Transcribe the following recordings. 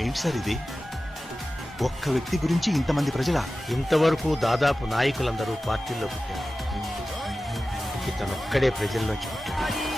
ఏంటి సార్ ఇది? ఒక్క వ్యక్తి గురించి ఇంతమంది ప్రజల ఇంతవరకు దాదాపు నాయకులందరూ పార్టీల్లో పుట్టారు. ఇతనొక్కడే ప్రజల్లోంచి పుట్టాడు.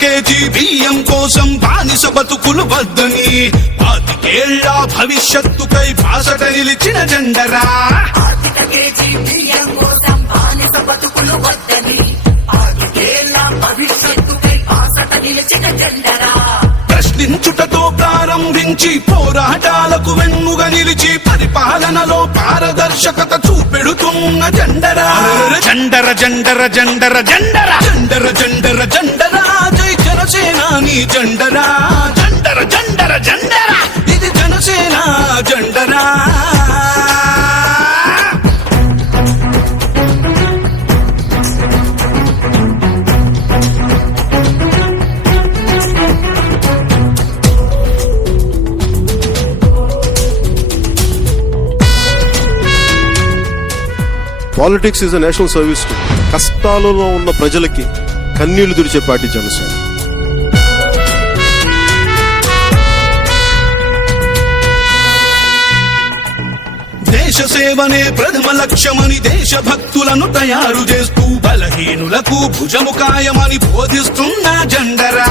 కేజీ బియ్యం కోసం బానిస బతుకులు వద్దని పాతికేళ్ళ భవిష్యత్తుకై బాసట నిలిచిన జెండరా. ప్రశ్నించుటతో ప్రారంభించి పోరాటాలకు వెన్నుగా నిలిచి పరిపాలనలో పారదర్శకత చూపెడుతున్న జెండరా. జెండర జెండర జెండర జెండర. జెండర జెండర జెండరా. జై జనసేనాని జండరా? జండర జండర జెండర. ఇది Janasena జండరా. Politics is a national service కష్టాలలో ఉన్న ప్రజలకి కన్నీళ్ళు తుడిచే పార్టీ జనసేన. దేశ సేవనే ప్రథమ లక్ష్యమని దేశభక్తులను తయారు చేస్తూ బలహీనులకు భుజముకాయమని బోధిస్తున్న జెండరా.